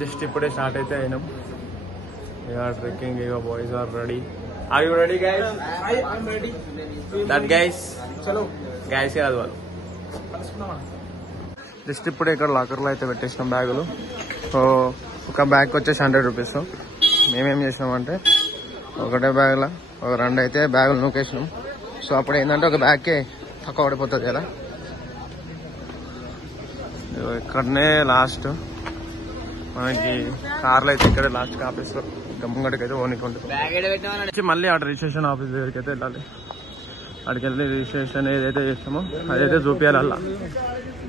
Just ఇప్పుడే start అయితే అయినాం. Trekking boys are ready. Are you ready guys? I'm ready. That guys చలో guys కాదు వాళ్ళు. జస్ట్ ఇప్పుడే ఇక్కడ లాకర్లో అయితే పెట్టేసినాం బ్యాగులు. సో ఒక బ్యాగ్ వచ్చేసి 100 రూపీస్. మేమేం చేసినామంటే ఒకటే బ్యాగ్లో ఒక 2 అయితే బ్యాగులు నూకేసినాం. సో అప్పుడు ఏంటంటే ఒక బ్యాగ్కి తక్కువ పడిపోతుంది కదా. ఇక్కడనే లాస్ట్ మనకి కార్లో అయితే ఇక్కడ లాస్ట్ ఆఫీస్లో గమ్ముగడికైతే ఓనికుంటుంది. మళ్ళీ అటు రిజిస్ట్రేషన్ ఆఫీస్ దగ్గరికి అయితే వెళ్ళాలి. అక్కడికి వెళ్ళి రిజిస్ట్రేషన్ ఏదైతే చేస్తామో అదైతే చూపించాలి. అలా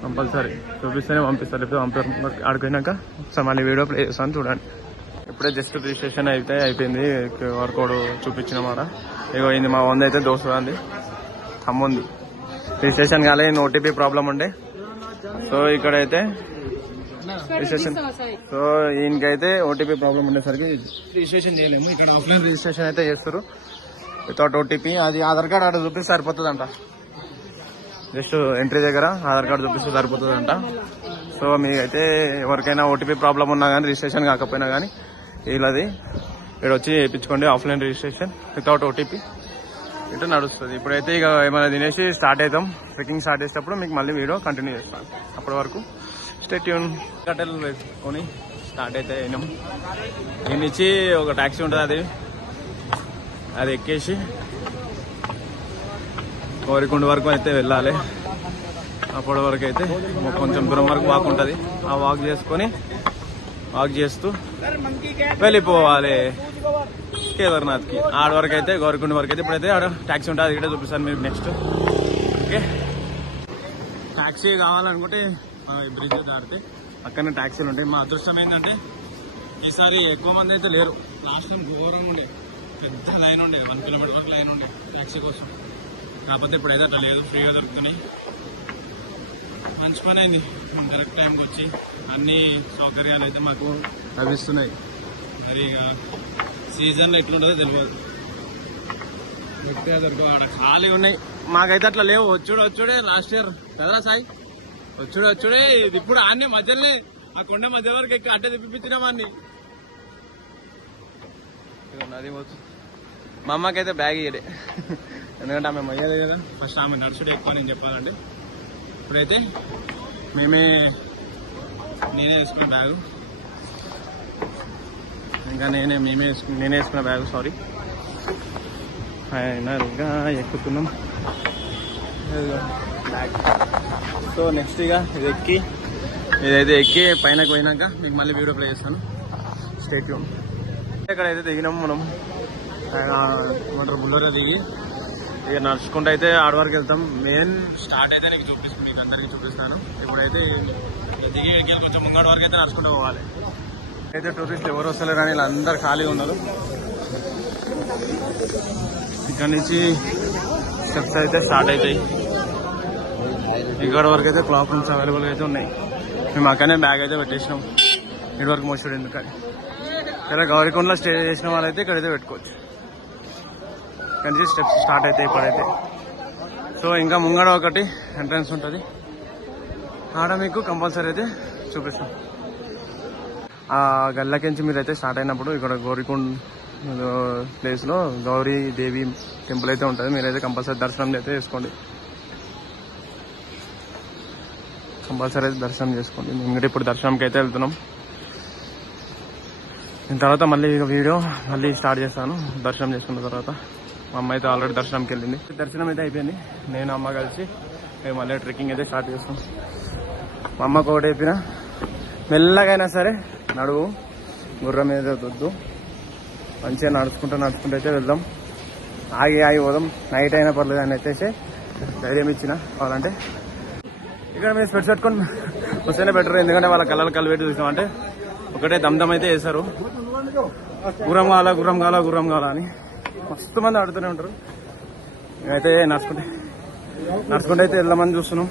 కంపల్సరీ చూపిస్తేనే పంపిస్తారు. లేకపోతే పంపారు. ఆడిపోయినాక ఒకసారి మళ్ళీ వీడియో ప్లే చేస్తాను చూడండి. ఇప్పుడే జస్ట్ రిజిస్ట్రేషన్ అయితే అయిపోయింది. QR code చూపించినమాట. ఇగో ఇది మా వంద అయితే దోస్తుంది అమ్ముంది. రిజిస్ట్రేషన్ కాలే, ఓటీపీ ప్రాబ్లం ఉండే. సో ఇక్కడైతే రిజిస్ట్రేషన్, సో ఈయనకైతే ఓటీపీ ప్రాబ్లం ఉండేసరికి రిజిస్ట్రేషన్ చేయలేము. ఇక్కడ ఆఫ్లైన్ రిజిస్ట్రేషన్ అయితే చేస్తారు వితౌట్ ఓటీపీ. అది ఆధార్ కార్డ్ అక్కడ చూపిస్తే సరిపోతుందంట. జస్ట్ ఎంట్రీ దగ్గర ఆధార్ కార్డు చూపిస్తే సరిపోతుందంట. సో మీకైతే ఎవరికైనా ఓటీపీ ప్రాబ్లం ఉన్నా కానీ రిజిస్ట్రేషన్ కాకపోయినా కానీ వీళ్ళది ఇక్కడ వచ్చి చేయించుకోండి. ఆఫ్లైన్ రిజిస్ట్రేషన్ వితౌట్ ఓటీపీ ఇటు నడుస్తుంది. ఇప్పుడైతే ఇక ఏమైనా తినేసి స్టార్ట్ అవుతాం. ట్రెక్కింగ్ స్టార్ట్ చేసేటప్పుడు మీకు మళ్ళీ వీడియో కంటిన్యూ చేస్తాను. అప్పటి వరకు స్టే ట్యూన్. కట్టెలు వేసుకొని స్టార్ట్ అయితే అయినాం. దీనిచ్చి ఒక ట్యాక్సీ ఉంటుంది, అది ఎక్కేసి కోరికొండ వరకు అయితే వెళ్ళాలి. అప్పటి వరకు అయితే కొంచెం దూరం వరకు వాక్ ఉంటుంది. ఆ వాక్ చేస్తూ వెళ్ళిపోవాలి కేదార్నాథ్కి. ఆడ వరకు అయితే గోరికొండ వరకు అయితే ఇప్పుడైతే ఆడ ట్యాక్సీ ఉంటుంది. అది కూడా చూపిస్తాను మీకు నెక్స్ట్. ఓకే, ట్యాక్సీ కావాలనుకుంటే మనం ఈ బ్రిడ్జ్ దాటితే పక్కన ట్యాక్సీలు ఉంటాయి. మా అదృష్టం ఏంటంటే ఈసారి ఎక్కువ మంది అయితే లేరు. లాస్ట్ టైం ఘోరంగా ఉండే, పెద్ద లైన్ ఉండే, 1 కిలోమీటర్ వరకు లైన్ ఉండే ట్యాక్సీ కోసం. కాకపోతే ఇప్పుడైతే అట్లా లేదు, ఫ్రీగా దొరుకుతున్నాయి. మంచి పని అయింది. మేము కరెక్ట్ టైంకి వచ్చి అన్ని సౌకర్యాలు అయితే మాకు లభిస్తున్నాయి. మరి ఇక సీజన్లో ఎట్లుంటుందో తెలియదు. దొరికితే దొరకవు, అక్కడ ఖాళీ ఉన్నాయి. మాకైతే అట్లా లేవు. వచ్చుడే లాస్ట్ ఇయర్ కదా సాయి, వచ్చుడే ఇది ఇప్పుడు ఆన్నే మధ్యలోనే ఆ కొండ మధ్య వరకు ఎక్కి అడ్డే తిప్పించిన వాడిని. నది పోతుంది. మా అమ్మకైతే బ్యాగ్ ఇయ్యడే, ఎందుకంటే ఆమె మొయ్యలేదు కదా. ఫస్ట్ ఆమె నడుచుడు ఎక్కువ నేను చెప్పాలంటే. ఇప్పుడైతే నేనే వేసుకున్న బ్యాగు, ఇంకా నేనే వేసుకున్న బ్యాగు. సారీ, ఫైనల్గా ఎక్కుతున్నాం బ్యాగ్. సో నెక్స్ట్ ఇక ఇదైతే ఎక్కి పైనకి పోయినాక మీకు మళ్ళీ వీడియో ప్లే చేస్తాను. Stay tune. ఇక్కడైతే దిగినాము మనం. ఏమంటారు బుల్లెరో దిగి ఇక నడుచుకుంటూ అయితే ఆడ వరకు వెళ్తాం. మెయిన్ స్టార్ట్ అయితే నీకు చూపిస్తాను, మీకు అందరికీ చూపిస్తాను. ఇప్పుడైతే దిగి కొంచెం ముంగడు వరకు అయితే నడుచుకుంటూ పోవాలి. అయితే టూరిస్టులు ఎవరు వస్తలేరు కానీ వీళ్ళందరూ ఖాళీగా ఉన్నారు. ఇక్కడ నుంచి స్టెప్స్ అయితే స్టార్ట్ అవుతాయి. ఇక్కడ వరకు అయితే క్లాక్ రూమ్స్ అవైలబుల్గా అయితే ఉన్నాయి. మేము అక్కడనే బ్యాగ్ అయితే పెట్టేసినాం. ఇటు వరకు మోసాడు ఎందుకని. ఇక్కడ గౌరికొండలో స్టే చేసిన వాళ్ళైతే ఇక్కడైతే పెట్టుకోవచ్చు. ఇక్కడ నుంచి స్టెప్స్ స్టార్ట్ అవుతాయి ఇప్పుడైతే. సో ఇంకా ముంగడ ఒకటి ఎంట్రన్స్ ఉంటుంది, ఆడ మీకు కంపల్సరీ అయితే చూపిస్తాం. ఆ గల్లకించి మీరైతే స్టార్ట్ అయినప్పుడు ఇక్కడ గౌరికొండ ప్లేస్లో గౌరీ దేవి టెంపుల్ అయితే ఉంటుంది. మీరైతే కంపల్సరీ దర్శనం అయితే చేసుకోండి. కంపల్సరీ అయితే దర్శనం చేసుకోండి. మేము ఇప్పుడు దర్శనంకి అయితే వెళ్తున్నాం. దీని తర్వాత మళ్ళీ వీడియో మళ్ళీ స్టార్ట్ చేస్తాను దర్శనం చేసుకున్న తర్వాత. మా అమ్మ అయితే ఆల్రెడీ దర్శనంకి వెళ్ళింది. దర్శనం అయితే అయిపోయింది. నేను అమ్మ కలిసి మేము మళ్ళీ ట్రెక్కింగ్ అయితే స్టార్ట్ చేస్తాం. మా అమ్మకు ఒకటి చెప్పిన, మెల్లగైనా సరే నడువు, గుర్రం మీద వద్దు, మంచిగా నడుచుకుంటూ అయితే వెళ్దాం. ఆగి పోదాం, నైట్ అయినా పర్లేదు అని అయితే ధైర్యం ఇచ్చిన. కావాలంటే ఇక్కడ మీరు స్పెట్స్ పెట్టుకొని వస్తేనే బెటర్. ఎందుకంటే వాళ్ళ కళ్ళ పెట్టి చూసినామంటే ఒకటే దమ్దమ్ అయితే వేశారు, గుర్రం కావాలా అని. మస్తు మంది ఆడుతూనే ఉంటారు. మేమైతే నడుచుకుంటే అయితే వెళ్దామని చూస్తున్నాం.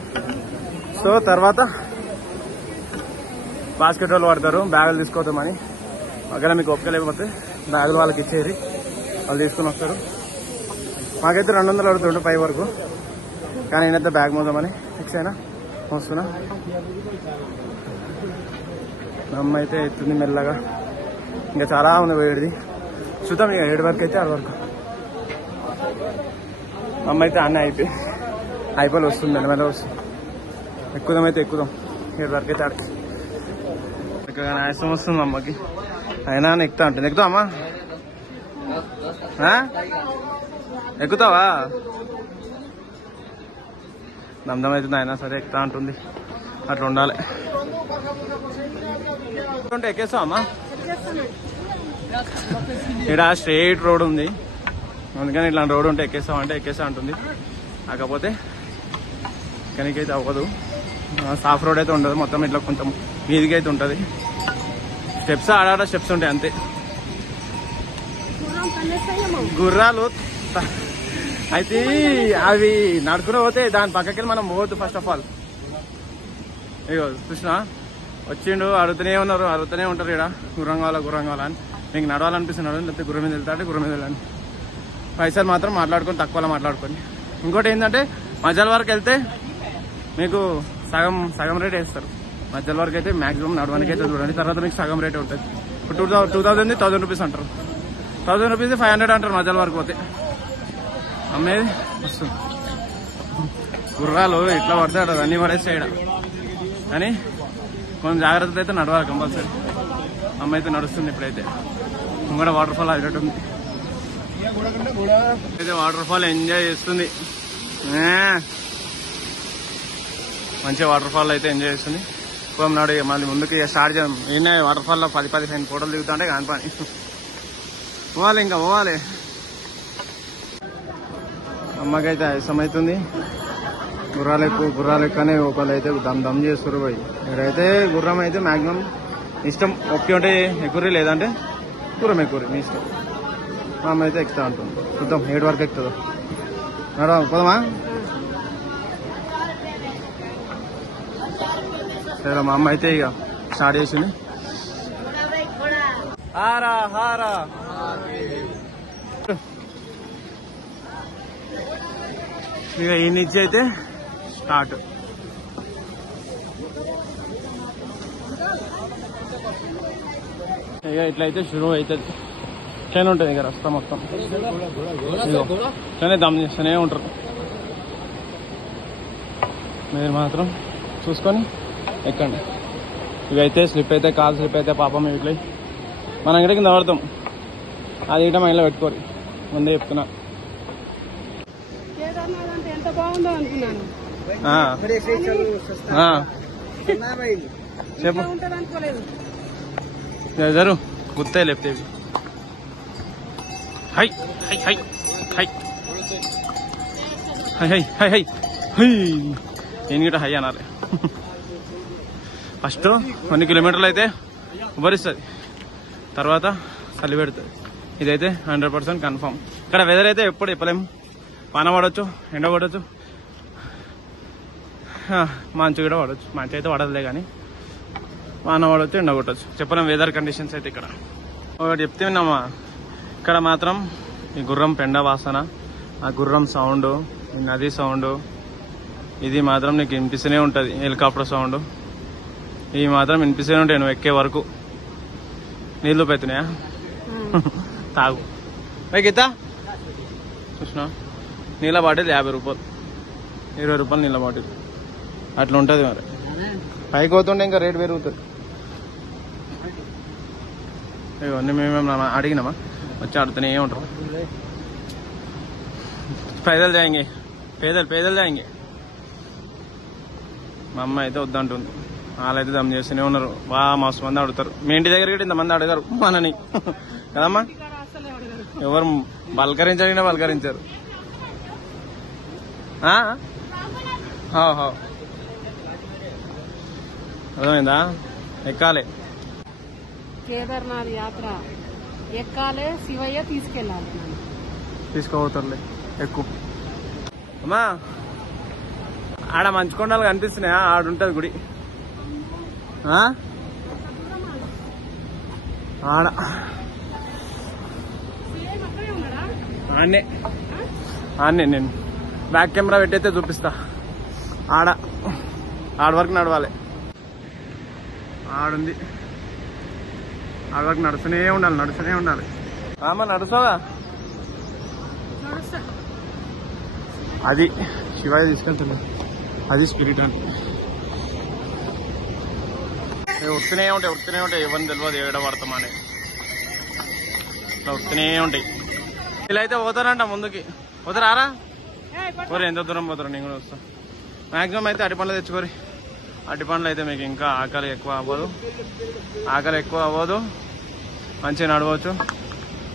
సో తర్వాత బాస్కెట్ వాళ్ళు పడతారు, బ్యాగులు తీసుకోతామని. ఒకవేళ మీకు ఒప్పుక లేకపోతే బ్యాగులు వాళ్ళకి ఇచ్చేది, వాళ్ళు తీసుకుని వస్తారు. మాకైతే 200 అడుగుతుండే 5 వరకు, కానీ నేనైతే బ్యాగ్ మోదామని ఫిక్స్ అయినా వస్తున్నా. అమ్మ అయితే ఎత్తుంది మెల్లగా. ఇంకా చాలా ఉంది వేడిది. చూద్దాం ఇక 7 వరకు అయితే 6 వరకు. అమ్మ అయితే అన్నీ అయిపోయి వస్తుంది, మెల్లమెల్ల వస్తుంది. ఎక్కుదాం అయితే ఎక్కుదాం 7 వరకు అయితే ఆడికి. ఇక్కడ ఆయాసం వస్తుంది అమ్మకి, అయినా ఎక్కుతా ఉంటుంది. ఎక్కుతావా అమ్మా? ఎక్కుతావా? దమ్దం అవుతుంది, అయినా సరే ఎక్కుతా ఉంటుంది. అట్లా ఉండాలి. ఎక్కేస్తావా అమ్మా? ఇక్కడ స్ట్రైట్ రోడ్ ఉంది, అందుకని ఇట్లా రోడ్ ఉంటే ఎక్కేస్తామంటే ఎక్కేస్తా ఉంటుంది. కాకపోతే కనికైతే అవ్వదు. సాఫ్ రోడ్ అయితే ఉండదు, మొత్తం ఇట్లా కొంచెం మీదికి అయితే ఉంటుంది. స్టెప్స్ ఆడాడ స్టెప్స్ ఉంటాయి అంతే. గుర్రాలు అయితే అవి నడుకుని పోతే దాని పక్కకి మనం పోవద్దు. ఫస్ట్ ఆఫ్ ఆల్ ఇగో చూసినా వచ్చిండు, అడుగుతూనే ఉంటారు ఇక్కడ గుర్రం కావాలా అని. మీకు నడవాలనిపిస్తున్నాడు, లేకపోతే గుర్రం మీద వెళ్తాడు, గుర్రం మీద వెళ్ళాలి. పైసలు మాత్రం మాట్లాడుకొని తక్కువలో మాట్లాడుకొని. ఇంకోటి ఏంటంటే మధ్యలో వరకు వెళ్తే మీకు సగం రేట్ వేస్తారు. మధ్యలో వరకు అయితే మాక్సిమం నడవడానికి అయితే చూడండి, తర్వాత మీకు సగం రేట్ ఉంటుంది. ఇప్పుడు 2000 1000 రూపీస్ అంటారు, 1000 రూపీస్ 500 అంటారు మధ్యలో వరకు పోతే. అమ్మేది వస్తుంది. గుర్రాలు ఇట్లా పడతాడు అన్నీ పడేస్తాయి కానీ కొంచెం జాగ్రత్తలు అయితే నడవాలి కంపల్సరీ. అమ్మ అయితే నడుస్తుంది. ఇప్పుడైతే ఇంకొక వాటర్ ఫాల్ అయ్యేటట్టు ఉంది. అయితే వాటర్ ఫాల్ ఎంజాయ్ చేస్తుంది, మంచిగా వాటర్ ఫాల్ అయితే ఎంజాయ్ చేస్తుంది. నాడు మళ్ళీ ముందుకు స్టార్ట్ చేద్దాం. ఈయన వాటర్ ఫాల్లో 10-15 ఫోటోలు దిగుతుంటే కాని పని. పోవాలి. అమ్మకైతే ఆయాసం అవుతుంది. గుర్రాలు ఎక్కువనే ఒకళ్ళు అయితే దమ్ చేస్తారు పోయి. ఇక్కడైతే గుర్రం అయితే మాక్సిమం ఇష్టం. ఒకే ఉంటే ఎక్కుర్రి, లేదంటే గుర్రం ఎక్కుర్రి, మీ ఇష్టం. అమ్మ అయితే ఎక్కుతా ఉంటుంది. చూద్దాం 7 వరకు ఎక్కుతుందో. మేడం పోదామా? సరే మా అమ్మ అయితే ఇక స్టార్ట్ చేసింది. హారా ఇక ఈ నుంచి అయితే స్టార్ట్. ఇక ఇట్లయితే షురూ అవుతుంది. ట్రైన్ ఉంటుంది ఇక రస్తా మొత్తం. ట్రైన్ దమ్ చేస్తూనే ఉంటారు. మీరు మాత్రం చూసుకొని ఎక్కండి. ఇవైతే స్లిప్ అయితే కాలు స్లిప్ అయితే పాపం ఇట్లా మనం ఇక్కడ కింద పడతాం. అది ఇట మైండ్లో పెట్టుకోరు, ముందే చెప్తున్నా. చెప్పు జరు గుర్తాయి లేపితే హై హై హై హై హై హై హై హై హై నేను గిట్ట హై అనాలి. ఫస్ట్ కొన్ని కిలోమీటర్లు అయితే ఉబ్బరిస్తుంది, తర్వాత చలి పెడుతుంది. ఇదైతే 100% కన్ఫర్మ్. ఇక్కడ వెదర్ అయితే ఎప్పుడు చెప్పలేము. వాన పడవచ్చు, ఎండ పడవచ్చు, మంచు కూడా పడవచ్చు. మంచి అయితే పడదులే కానీ వాన పడవచ్చు, ఎండ కొట్టచ్చు, చెప్పలేం వెదర్ కండిషన్స్ అయితే. ఇక్కడ ఒకటి చెప్తే విన్నామా, ఇక్కడ మాత్రం ఈ గుర్రం పెండ వాసన, ఆ గుర్రం సౌండ్, ఈ నది సౌండ్, ఇది మాత్రం నీకు వినిపిస్తూనే ఉంటుంది. హెలికాప్టర్ సౌండ్ ఇవి మాత్రం వినిపిస్తూనే ఉంటాయి నువ్వు ఎక్కే వరకు. నీళ్ళు పెడుతున్నాయా? తాగు గీత. చూసినా నీళ్ళ బాటిల్ 50 రూపాయలు, 20 రూపాయలు నీళ్ళ బాటిల్. అట్లా ఉంటుంది మరి. పైకి పోతుంటే ఇంకా రేట్ పెరుగుతుంది. ఇవన్నీ మేమేమో అడిగినామా, వచ్చి ఆడుతూనే ఉంటారు. पैदल जाएंगे, पैदल जाएंगे. మా అమ్మ అయితే వద్దంటుంది. వాళ్ళైతే దమ్ చేస్తూనే ఉన్నారు. బాగా మస్తు మంది అడుగుతారు. మీ ఇంటి దగ్గర కూడా ఇంతమంది అడిగారు మనని కదమ్మా. ఎవరు పలకరించారు. అర్థమైందా? ఎక్కాలి కేదార్నాథ్ యాత్ర ఎక్కాలే, శివయ్య తీసుకెళ్ళాలి. తీసుకోపోతారులే, ఎక్కువ. అమ్మా ఆడ మంచు కొండలు కనిపిస్తున్నాయా? ఆడుంటది గుడి. ఆడ ఆడనే నేను బ్యాక్ కెమెరా పెట్టయితే చూపిస్తా. ఆడ వరకు నడవాలి. ఆడుంది అవి నడుస్తూనే ఉండాలి రామ నడుస్తావా అది శివాయి తీసుకెళ్తుంది అది స్పిరిట్ అని ఉడుతూనే ఉంటాయి ఎవరిని తెలియదు ఏడ పడతామని ఉడుతూనే ఉంటాయి ఇలా అయితే పోతారంట ముందుకి పోతారా పోరు ఎంత దూరం పోతారు నేను కూడా వస్తా మ్యాక్సిమం అయితే అరటి పండ్లు తెచ్చుకోరి అరటి పండ్లు అయితే మీకు ఇంకా ఆకలి ఎక్కువ అవ్వదు మంచిగా నడవచ్చు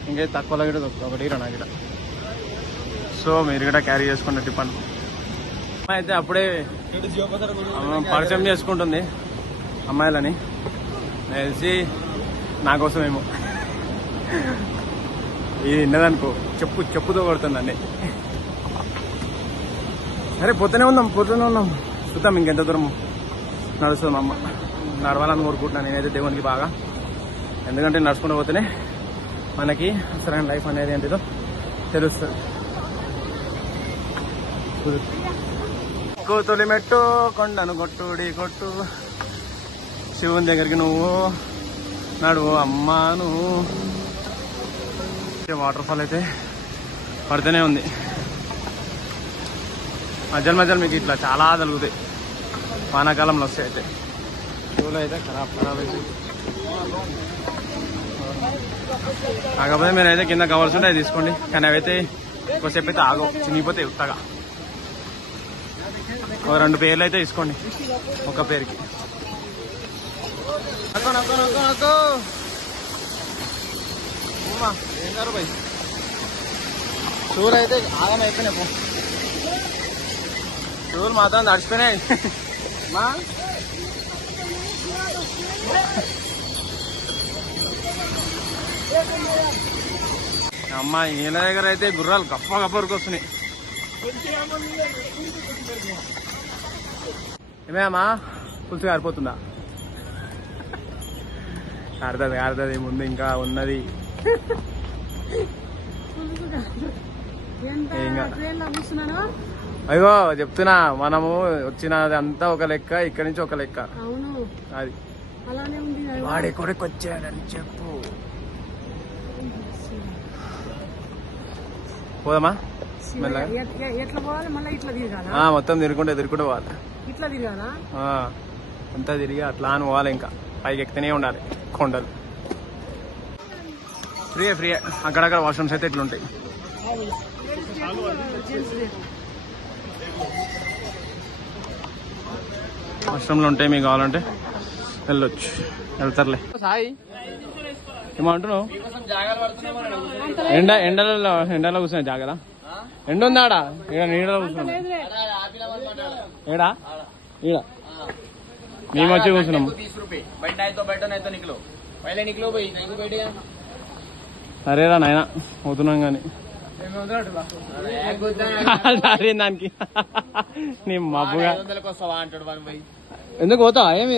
ఇంకైతే తక్కువలో కూడా ఒకటి నాకు ఇక్కడ సో మీరు కూడా క్యారీ చేసుకోండి అరటి పండ్లు అయితే అప్పుడే పరిచయం చేసుకుంటుంది అమ్మాయిలని తెలిసి నా కోసమేమో ఇది విన్నదనుకో చెప్పుతో కొడుతుందండి సరే పోతూనే ఉన్నాం చూద్దాం ఇంకెంత దూరం నడుస్తుంది అమ్మ నడవాలని కోరుకుంటున్నాను నేనైతే దేవునికి బాగా ఎందుకంటే నడుచుకుంటూ పోతేనే మనకి అసలైన లైఫ్ అనేది ఏంటిదో తెలుస్తుంది తొలి మెట్టు కొండను కొట్టు శివుని దగ్గరికి నువ్వు నడువు అమ్మాను వాటర్ ఫాల్ అయితే పడుతూనే ఉంది మధ్యలో మీకు ఇట్లా చాలా తగులుతాయి వానాకాలంలో వస్తాయి అయితే షూలో అయితే ఖరాబ్ అయితే కాకపోతే మీరైతే కింద కవర్స్ ఉంటాయి తీసుకోండి కానీ అవైతే ఎక్కువసేపు అయితే ఆగవు చినిగిపోతాయి ఉత్తగా ఒక 2 పేర్లు అయితే తీసుకోండి ఒక పేరుకి ఏం కారు భయ్ షూలు అయితే ఆగం అయిపోయినాయి పో షూలు మాత్రం నడిచిపోయినాయి మా అమ్మ ఈయన దగ్గర అయితే గుర్రాలు గప్పరికి వస్తున్నాయి ఏమేమా పులుసు కారిపోతుందా ఆడుతుంది ముందు ఇంకా ఉన్నది అయ్యో చెప్తున్నా మనము వచ్చినది అంతా ఒక లెక్క ఇక్కడి నుంచి ఒక లెక్క అది వాడి కొడుకు వచ్చాడని చెప్పు పోదామా మొత్తం తిరుగుకుంటే పోవాలి అంతా తిరిగి అట్లా అని పోవాలి ఇంకా పైకి ఎక్కుతూనే ఉండాలి కొండలు ఫ్రీ అక్కడక్కడ వాష్రూమ్స్ అయితే ఇట్లా ఉంటాయి వాష్రూమ్లు ఉంటాయి మీకు కావాలంటే వెళ్తారులే సాయి ఏమంటున్నావు ఎండలో కూర్చున్నా జాగరా ఎండ ఉందా ఆడ ఈడ నీడలో కూర్చున్నాం ఏడా ఈడ మేము వచ్చి కూర్చున్నాం సరేరా నాయన పోతున్నాం కానీ దానికి నీ మబ్బుగా ఎందుకు పోతావా ఏమి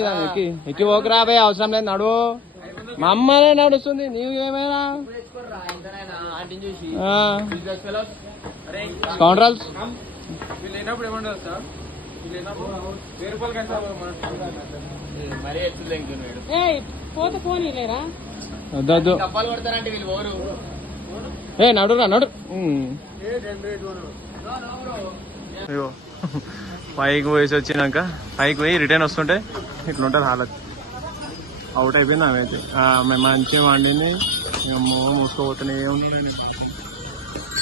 ఎక్కి పోకరా పోయి అవసరం లేదు నడువు మా అమ్మనే నడుస్తుంది నీవు ఏమైనా కౌంటరల్స్ వద్దు ఏ నడురా నడు అయ్యో పైకి పోయేసి వచ్చినాక పైకి పోయి రిటర్న్ వస్తుంటే ఇట్లుంటుంది హాలత్ అవుట్ అయిపోయింది ఆమె అయితే మేము మంచిగా వండింది మూసుకోబోతూనే ఉంది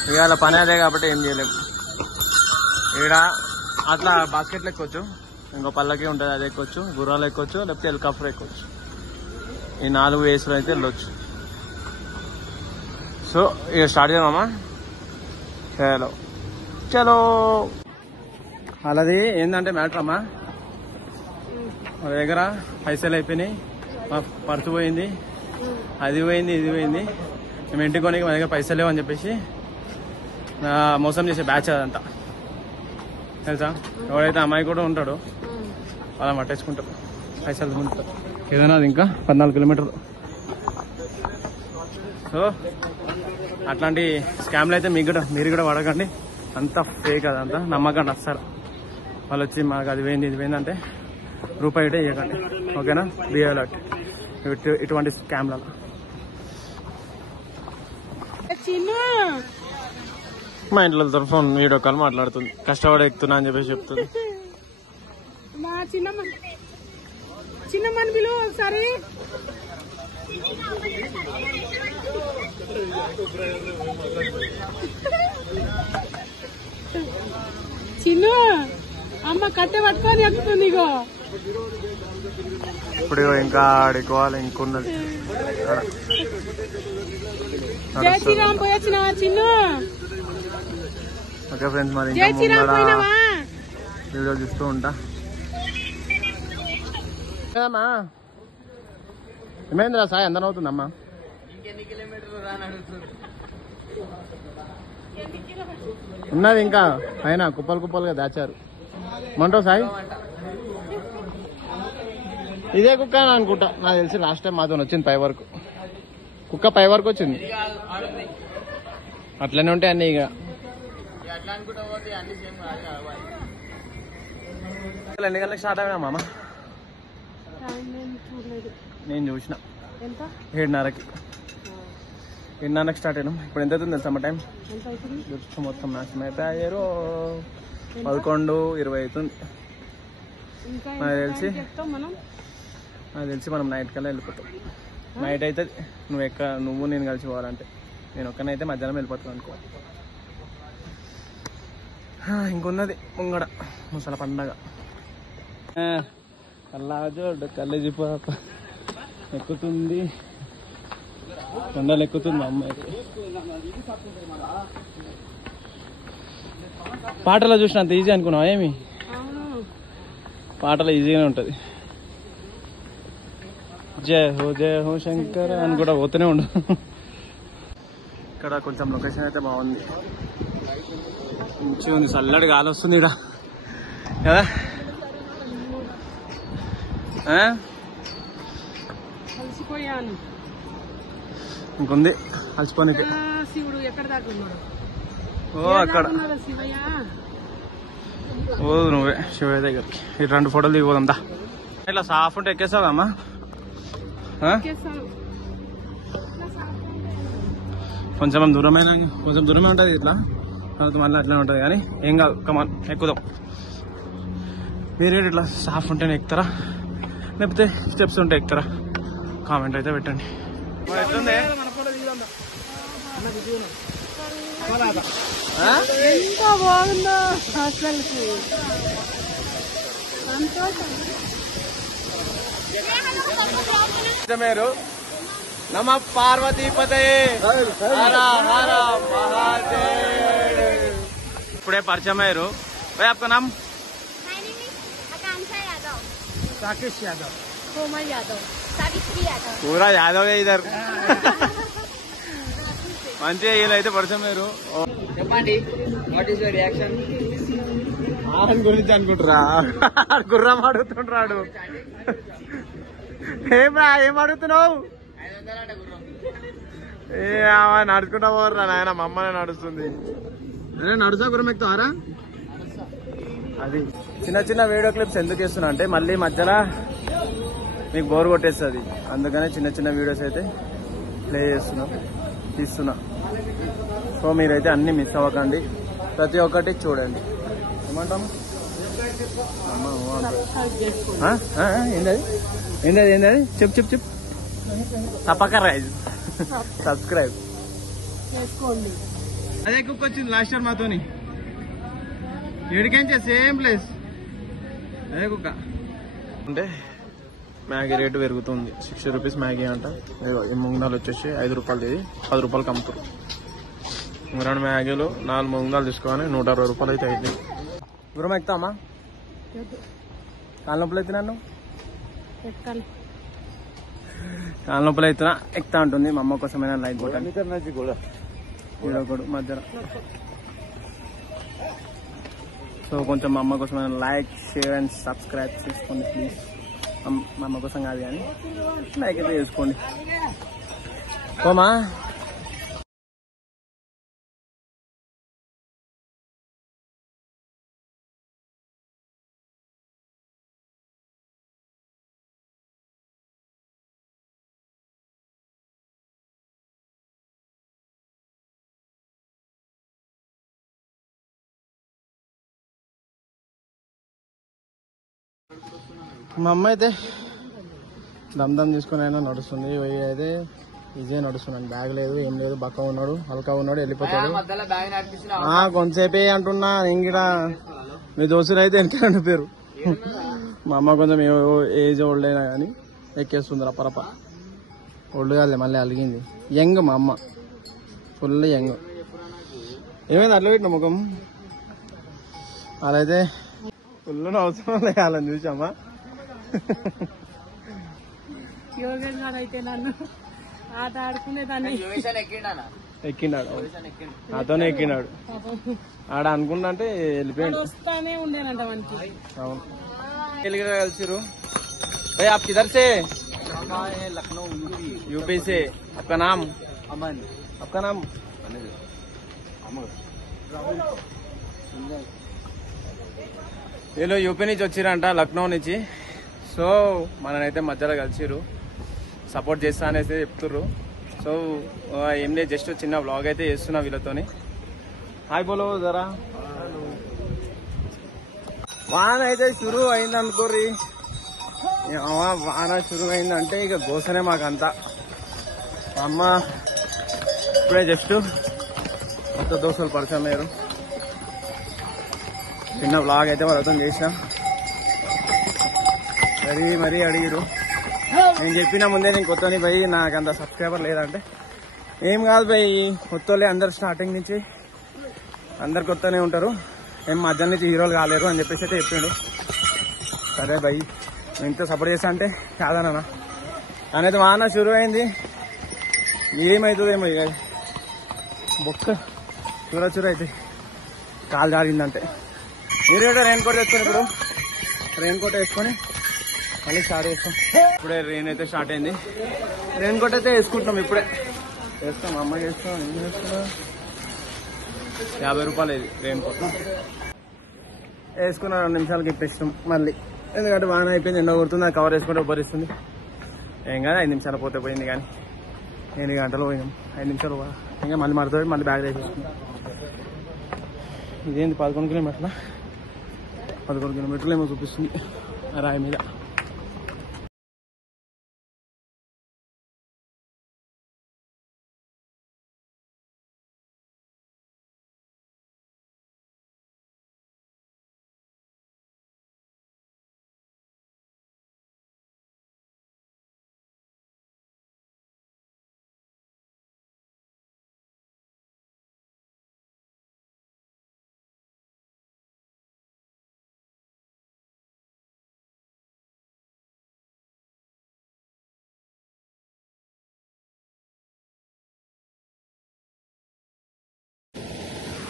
ఇవాళ పని అదే కాబట్టి ఏం చేయలేము ఈడ అట్లా బాస్కెట్లు ఎక్కొచ్చు ఇంకో పల్లకి ఉంటుంది అది ఎక్కొచ్చు గుర్రాలు ఎక్కొచ్చు లేకపోతే హెలికాప్టర్ ఎక్కొచ్చు ఈ 4 వేసులు అయితే వెళ్ళొచ్చు సో ఇక స్టార్ట్ చేద్దామా చలో అలాది ఏంటంటే మ్యాటర్ అమ్మా మా దగ్గర పైసలు అయిపోయినాయి మా పర్సు పోయింది అది పోయింది ఇది పోయింది మేము ఇంటికి కొనికి మా దగ్గర పైసలు లేవు అని చెప్పేసి మోసం చేసే బ్యాచ్ అదంతా తెలుసా ఎవరైతే అమ్మాయి కూడా ఉంటాడో అలా పట్టేసుకుంటారు పైసలు ఉంటారు ఏదైనా అది ఇంకా 14 కిలోమీటర్లు సో అట్లాంటి స్కామ్లు అయితే మీరు కూడా వాడకండి అంతా ఫేక్ అదంతా నమ్మకండి వస్తారు వాళ్ళు వచ్చి మాకు అది పోయింది ఇది పోయింది అంటే రూపాయి ఇవ్వకండి ఓకేనా బి అలర్ట్ ఇటువంటి స్కామ్లలో చిన్న మా ఇంట్లో ఫోన్ వీడియో కాల్ మాట్లాడుతుంది, కష్టపడి ఎక్కుతున్నా అని చెప్పేసి చెప్తుంది. మా చిన్నమ్మని పిలువు ఒకసారి. చిన్న అమ్మ కట్టె పట్టుకొని ఎక్కుతుంది. ఇగో ఇప్పుడు ఇంకా ఆడుకోవాలి, ఇంకున్నది. జై శ్రీరామ్ పోయొచ్చినావా చిన్న? ఓకే ఫ్రెండ్స్, మరి జై శ్రీరామ్ పోయినావా? వీడియో చూస్తూ ఉంటా. ఏమైందిరా సాయి, ఎంత అవుతుందమ్మా? ఉన్నది ఇంకా పైన కుప్పలు కుప్పలుగా దాచారు. మంటో సాయి, ఇదే కుక్క అని అనుకుంటా, నాకు తెలిసి లాస్ట్ టైం మాతో వచ్చింది పై వరకు. కుక్క పై వరకు వచ్చింది. అట్లనే ఉంటాయి అన్ని. ఇక ఎన్ని గంటలకు స్టార్ట్ అయినా మామ? నేను చూసిన 7:30కి. 7:30కి స్టార్ట్ అయినాం. ఇప్పుడు ఎంత అవుతుంది తెలుసా టైం? మొత్తం మ్యాక్సిమం అయితే 11:20 అవుతుంది. నాకు తెలిసి మనం నైట్ కల్లా వెళ్ళిపోతాం. నైట్ అయితే నువ్వు నేను కలిసి పోవాలంటే, నేను ఒక్కనైతే మధ్యాహ్నం వెళ్ళిపోతాను అనుకో. ఇంకొన్నది ముంగడ ముసల పండగ. అల్లాజోడు కల్లేజీ పాప ఎక్కుతుంది, కొండలు ఎక్కుతుంది అమ్మాయి. పాటలో చూసినంత ఈజీ అనుకున్నావా ఏమి? పాటలో ఈజీగానే ఉంటది. జయ హో శంకర్ అని కూడా పోతూనే ఉండు. ఇక్కడ కొంచెం లొకేషన్ అయితే బాగుంది, మంచిగా ఉంది. చల్లడి గాలి వస్తుంది ఇక్కడ కదా. ఇంకొంది అలసిపోనికి. శివుడు ఎక్కడ దాకా ఉన్నాడు? ఓ అక్కడ. ఓ నువ్వే శివయ్య దగ్గరికి. ఇటు 2 ఫోటోలు దిగిపోదా. ఇట్లా సాఫ్ ఉంటే ఎక్కేసావా అమ్మా? కొంచెం దూరమే ఉంటుంది ఇట్లా, తర్వాత మళ్ళీ అట్లనే ఉంటుంది. కానీ ఏం కాదు, కమాన్ ఎక్కుదాం. మీరు ఇట్లా సాఫ్ ఉంటేనే ఎక్కుతారా, లేకపోతే స్టెప్స్ ఉంటే ఎక్కుతారా? కామెంట్ అయితే పెట్టండి. ఎంత బాగుందో అసలుకి. మీరు నమ పార్వతీపతయే హర హర మహాదేవ్. ఇప్పుడే పరిచయం అయ్యారు. आपका नाम? My name is Akanksha Yadav. Rakesh Yadav, Komal Yadav. Savitri Yadav. పూరా యాదవ్ ఇద్దరు. మంచిగా వీళ్ళైతే పరిచయం అయ్యారు. చెప్పండి, what is your reaction? On గురించి అనుకుంటారా? గుర్రం అడుగుతుంటాడు. ఏం అడుగుతున్నావు? నడుచుకుంటా పోర్రా నాయన, మా అమ్మనే నడుస్తుంది. నడుచా గుర్రం ఎక్కుతారా? అది చిన్న చిన్న వీడియో క్లిప్స్ ఎందుకు ఇస్తున్నా అంటే, మళ్ళీ మధ్యలో మీకు బోర్ కొట్టేస్తుంది. అందుకనే చిన్న చిన్న వీడియోస్ అయితే ప్లే తీస్తున్నా. సో మీరైతే అన్ని మిస్ అవ్వకండి, ప్రతి ఒక్కటి చూడండి. ఏమంటాము? ఏంటది? చెప్పు. తప్పక సబ్స్క్రైబ్ చేసుకోండి. అదే కుక్క వచ్చింది లాస్ట్ ఇయర్ మాతోని. ఏడికెంచే సేమ్ ప్లేస్ అదే కుక్క. అంటే మ్యాగీ రేటు పెరుగుతుంది. 60 రూపీస్ మ్యాగీ అంట. ఈ ముంగనాలు వచ్చేసి 5 రూపాయలు, 10 రూపాయలకి అమ్ముతారు. 2 మ్యాగీలు 4 ముంగనాలు తీసుకోవాలి, 160 రూపాయలు అయితే అయింది. దూరం ఎక్కుతామా? కాళ్ళ నొప్పులు అయితే నన్ను కాళ్ళ నొప్పులు అవుతున్నా ఎక్కుతా ఉంటుంది. మా అమ్మ కోసమైనా లైక్ కొట్టండి. మధ్యలో సో కొంచెం మా అమ్మ కోసమైనా లైక్, షేర్ అండ్ సబ్స్క్రైబ్ చేసుకోండి ప్లీజ్. మా అమ్మ కోసం కాదు కానీ లైక్ అయితే చేసుకోండి. ఓమా మా అమ్మ అయితే దమ్ తీసుకుని అయినా నడుస్తుంది. అయితే ఈజీ నడుస్తున్నాను. బ్యాగ్ లేదు ఏం లేదు, బక్క ఉన్నాడు, హల్కా ఉన్నాడు, వెళ్ళిపోతాడు. కొంతసేపే అంటున్నా. ఇంకా మీ దోస్తులు అయితే వెనక పేరు. మా అమ్మ కొంచెం ఏజ్ ఓల్డ్ అయినా కానీ ఎక్కేస్తుంది రప్పరప్ప. ఓల్డ్ కాదులే, మళ్ళీ అలిగింది. యంగ్ మా అమ్మ, ఫుల్ యంగ్. ఏమైంది అట్లా పెట్టిన ముఖం? అలా అయితే ఫుల్ అవసరం లేదు వాళ్ళని చూసామ్మా. అయితే నన్ను ఆట ఆడుకునేదాన్ని ఎక్కినాడు, నాతోనే ఎక్కినాడు. ఆడ అనుకుంటా అంటే వెళ్ళిపోయాడు. వస్తానే ఉండేనంట మనకి. అవును, కలిసిరు. भाई आप किधर से? लखनऊ यूपी से। आपका नाम? अमन। आपका नाम? వీళ్ళు యూపీ నుంచి వచ్చిరంట, లక్నో నుంచి. సో మననైతే మధ్యలో కలిసిరు, సపోర్ట్ చేస్తా అనేసి చెప్తుర్రు. సో ఏం లేదు, జస్ట్ చిన్న వ్లాగ్ అయితే చేస్తున్నా వీళ్ళతోని. హాయ్ బోలో జరా. వాన అయితే షురూ అయింది అనుకోర్రి. వాన షురూ అయిందంటే ఇక గోసనే మాకంతా. అమ్మ ఇప్పుడే జస్ట్ కొత్త దోస్తులు పరిచయం లేరు. చిన్న వ్లాగ్ అయితే వాళ్ళతో చేసినాం. మరీ అడిగిరు. నేను చెప్పిన ముందే నేను కొత్తని పోయి నాకు అంత సబ్స్క్రైబర్ లేదంటే, ఏం కాదు పోయి కొత్తలే అందరు స్టార్టింగ్ నుంచి అందరు కొత్తనే ఉంటారు, ఏం మధ్యాహ్నం నుంచి హీరోలు కాలేరు అని చెప్పేసి అయితే చెప్పిండు. సరే భయ్ ఇంత సపోర్ట్ చేస్తా అంటే కాదన్నా. అనేది వాన షురు అయింది, ఏమవుతుందేమో ఇక బొక్క చూర అయితే కాలు జారిందంటే. మీరేటో రెయిన్ కోట్ తెచ్చుకొని ఇప్పుడు రెయిన్ కోట్ వేసుకొని మళ్ళీ స్టార్ట్ చేస్తాం. ఇప్పుడే రెయిన్ అయితే స్టార్ట్ అయింది. రెయిన్ కోట్ అయితే వేసుకుంటాం, ఇప్పుడే వేస్తాం. అమ్మ చేస్తాం, ఏం చేస్తున్నాం. 50 రూపాయలు ఇది రెయిన్ కోట్. వేసుకున్న 2 నిమిషాలకి ఇప్పిస్తాం మళ్ళీ, ఎందుకంటే వాన అయిపోయింది, ఎండ కొడుతుంది. అది కవర్ వేసుకుంటే ఉబ్బరిస్తుంది. ఏం కాదు, 5 నిమిషాలు పోతే పోయింది. కానీ 8 గంటలు పోయినాం, 5 నిమిషాలు ఇంకా మళ్ళీ మడుతుంది. మళ్ళీ బ్యాగ్ వేసేసుకున్నాం. ఇదేంటి 11 కిలోమీటర్ల 11 కిలోమీటర్లు ఏమో చూపిస్తుంది రాయి మీద.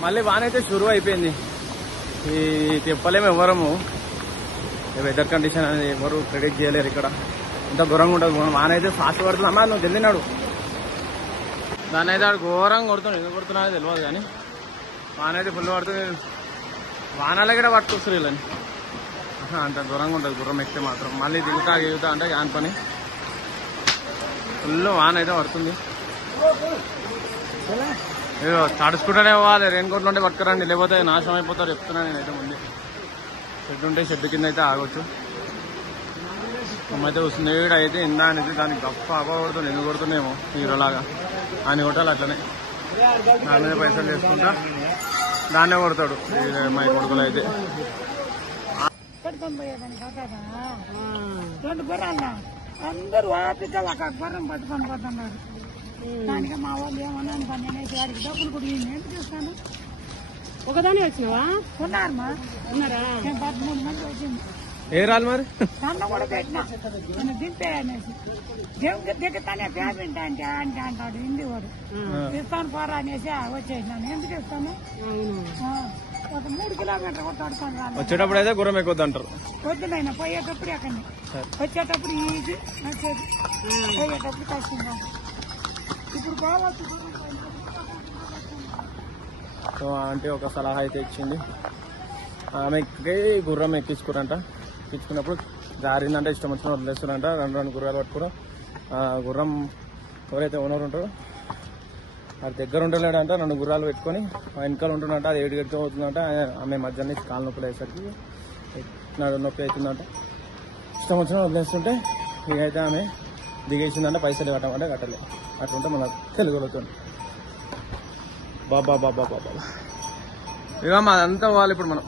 మళ్ళీ వాన అయితే షురూ అయిపోయింది. ఈ చెప్పలేము ఎవరము, వెదర్ కండిషన్ అనేది ఎవరు ప్రెడిక్ట్ చేయలేరు. ఇక్కడ ఇంత ఘోరంగా ఉంటుంది వాన అయితే. ఫాస్ట్ పడుతుంది. అమ్మా నువ్వు తెలియనాడు దాన్ని అయితే ఆడు ఘోరంగా కొడుతున్నాడు. ఎందుకు కొడుతున్నా తెలియదు కానీ వాన అయితే ఫుల్ పడుతుంది. వానాలే కూడా పట్టుకొస్తారు వీళ్ళని, అంత ఘోరంగా ఉంటుంది గుర్రం ఎక్కితే మాత్రం. మళ్ళీ దిగుతా అంటే యాన్ పని. ఫుల్ వాన అయితే పడుతుంది. తడుచుకుంటూనే పోవాలి. రెయిన్ కోట్లు ఉంటే పట్టుకురండి, లేకపోతే నాశనం అయిపోతారు చెప్తున్నా నేనైతే. ముందే షెడ్ ఉంటే షెడ్ కింద అయితే ఆగొచ్చు. అమ్మైతే వస్తుంది అయితే ఇందా అనేది దానికి గొప్ప అవ్వకూడదు. ఎందుకు కొడుతున్నాయేమో హీరోలాగా అని కొట్టాలి. అట్లనే దాని మీద పైసలు చేసుకుంటా దాన్నే కొడతాడు మా కొడుకులు అయితే. అందరూ గుర్రం పట్టుకొని పోతున్నారు. దానికి మా వాళ్ళు ఏమన్నా పని వాడికి డబ్బులు కూడా ఎందుకు చేస్తాను. ఒకదాని వచ్చినావా? ఉన్నారు మా ఉన్నారా? 13 మంది వచ్చింది. ఏ రాలి మరి నన్ను కూడా పెట్టినా, నన్ను దింపే అనేసి. దేవుడికి దిగుతానే పేమెంట్ అంటే అంటాడు హిందీ వాడు. ఇస్తాను పోరా అనేసి వచ్చేసినాను. ఎందుకు ఇస్తాను? ఒక 3 కిలోమీటర్ కూడా తడుకొని రాను. వచ్చేటప్పుడు అయితే గుర్రం ఎక్కువద్దు అంటారు. వద్దునైనా పోయేటప్పుడు ఎక్కడి వచ్చేటప్పుడు ఈజీ నచ్చేది, పోయేటప్పుడు కష్టంగా. ఇప్పుడు కావచ్చు. సో ఆంటీ ఒక సలహా అయితే ఇచ్చింది. ఆమెకి గుర్రం ఎక్కించుకురంట. ఎక్కించుకున్నప్పుడు జారిందంటే ఇష్టం వచ్చిన వదిలేస్తారంట. 2 గుర్రాలు పట్టుకురా. గుర్రం ఎవరైతే ఓనర్ ఉంటారో అది దగ్గర ఉండలేడంట. 2 గుర్రాలు పెట్టుకొని వెనకాల ఉంటుందంట. అది 7 గడికి అవుతుందంట. ఆమె మధ్యాహ్నం కాలు నొప్పులు అయ్యేసరికి నడు నొప్పి అవుతుందంట. ఇష్టం వచ్చినా వదిలేస్తుంటే ఇక అయితే ఆమె దిగేసిందంటే పైసలు కట్టమంటే కట్టలే. అట్లుంటే మన తెలుగులోతుంది. బాబా బాబా బాబా ఇక మాదంతా పోవాలి ఇప్పుడు మనం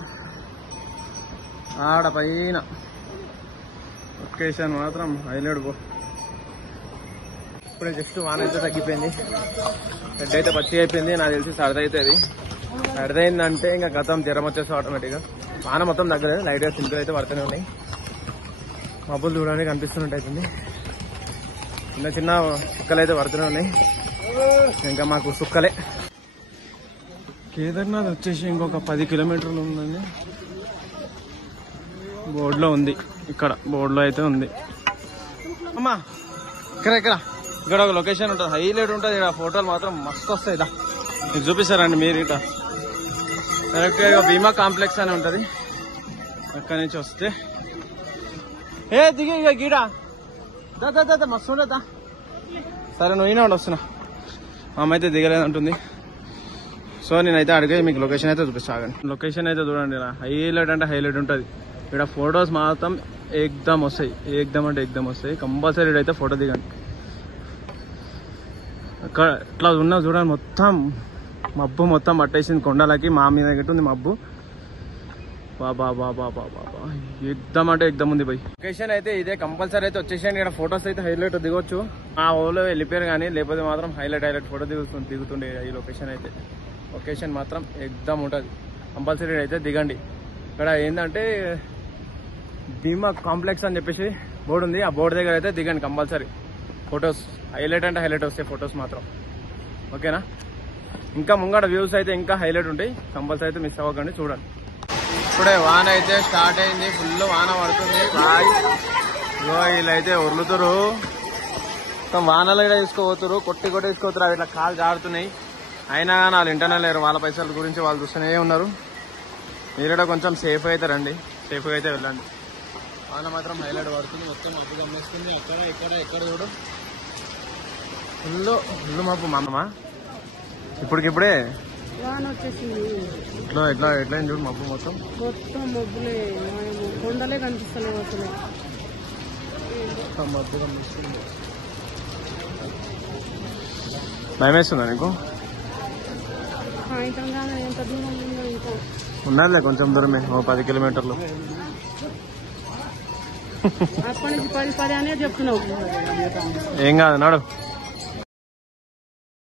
ఆడ పైన. లొకేషన్ మాత్రం హైలైట్ పో. ఇప్పుడే జస్ట్ వాన అయితే తగ్గిపోయింది. హెడ్ అయితే పచ్చి అయిపోయింది. నాకు తెలిసి సరదా అవుతుంది. సరదైందంటే ఇంకా గతం జ్వరం వచ్చేసి ఆటోమేటిక్గా. వాన మొత్తం తగ్గలేదు, లైట్గా సింపుల్ అయితే పడుతూనే ఉన్నాయి. మబ్బులు చూడడానికి కనిపిస్తున్నట్టు చిన్న చిన్న చుక్కలు అయితే పడుతూనే ఉన్నాయి. ఇంకా మాకు సుక్కలే. కేదార్నాథ్ వచ్చేసి ఇంకొక 10 కిలోమీటర్లు ఉందండి. బోర్డులో ఉంది, ఇక్కడ బోర్డులో అయితే ఉంది. అమ్మా ఇక్కడ ఒక లొకేషన్ ఉంటుంది, హైలైట్ ఉంటుంది. ఇక్కడ ఫోటోలు మాత్రం మస్తు వస్తాయి. ఇదా మీకు చూపిస్తారండి మీరు. ఇట డైరెక్ట్గా భీమా కాంప్లెక్స్ అని ఉంటుంది. అక్కడి నుంచి వస్తే దిగి ఇక గీడ దా మస్తు ఉండదా. సరే నువ్వు ఈయన వస్తున్నా. అమ్మ అయితే దిగలేదంటుంది. సో నేనైతే అడిగే మీకు లొకేషన్ అయితే చూపిస్తాను. లొకేషన్ అయితే చూడండి, ఇలా హైలైట్ అంటే హైలైట్ ఉంటుంది. ఇక్కడ ఫొటోస్ మాత్రం ఏకదమ్ వస్తాయి. ఏకదమ్ అంటే ఏకదమ్ వస్తాయి. కంపల్సరీ అయితే ఫోటో దిగండి. అక్కడ ఇట్లా ఉన్నా చూడండి, మొత్తం మబ్బు మొత్తం పట్టేసింది కొండలకి. మా మీద ఉంది మబ్బు. బాబా బాబా బాబా ఎగ్దమ్ అంటే ఎగ్దమ్ ఉంది బై. లొకేషన్ అయితే ఇదే, కంపల్సరీ అయితే వచ్చేసాను. ఇక్కడ ఫొటోస్ అయితే హైలైట్ దిగొచ్చు. ఆ ఓలో వెళ్ళిపోయారు కానీ లేకపోతే మాత్రం హైలైట్ ఫోటో దిగుతుండే ఈ లొకేషన్ అయితే. లొకేషన్ మాత్రం ఎగ్దమ్ ఉంటుంది. కంపల్సరీ అయితే దిగండి. ఇక్కడ ఏంటంటే భీమా కాంప్లెక్స్ అని చెప్పేసి బోర్డు ఉంది. ఆ బోర్డు దగ్గర అయితే దిగండి కంపల్సరీ. ఫొటోస్ హైలైట్ అంటే హైలైట్ వస్తాయి ఫొటోస్ మాత్రం. ఓకేనా? ఇంకా ముంగడ వ్యూస్ అయితే ఇంకా హైలైట్ ఉంటాయి. కంపల్సరీ అయితే మిస్ అవ్వకండి, చూడండి. ఇప్పుడే వాన అయితే స్టార్ట్ అయింది. ఫుల్ వాన పడుతుంది. వీళ్ళైతే ఉరులుతురు. మొత్తం వానలు కూడా తీసుకోపోతురు. కొట్టి తీసుకోపోతారు. అవి ఇట్లా కాలు జారుతున్నాయి. అయినా కానీ వాళ్ళు ఇంటనే లేరు. వాళ్ళ పైసల గురించి వాళ్ళు చూస్తూనే ఉన్నారు. మీరు కూడా కొంచెం సేఫ్ అయితే రండి, సేఫ్గా అయితే వెళ్ళండి. వాన మాత్రం హైలైట్ పడుతుంది. మొత్తం మబ్బు గమనిస్తుంది. ఎక్కడ చూడు ఫుల్ మబ్బు. మామమ్మా ఇప్పటికిప్పుడే వాన వచ్చేసింది. ఎట్లా చూడు మబ్బు మొత్తం మబ్బులే, కొండలే కనిపిస్తలేవు అసలు. మబ్బు కనిపిస్తుంది. భయం వేస్తుందా నీకు? సాయంత్రం ఎంత దూరం ఉందో ఇంకో ఉన్నదిలే, కొంచెం దూరమే, 10 కిలోమీటర్లు. అప్పటి నుంచి 10 అనే చెప్తున్నావు. ఏం కాదు, నాడు.